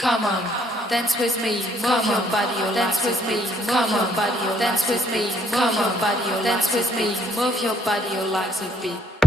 Come on, dance with me, move your body, or dance with me, move your body, or dance with me, move your body, or dance with me, move your body, or like a beat.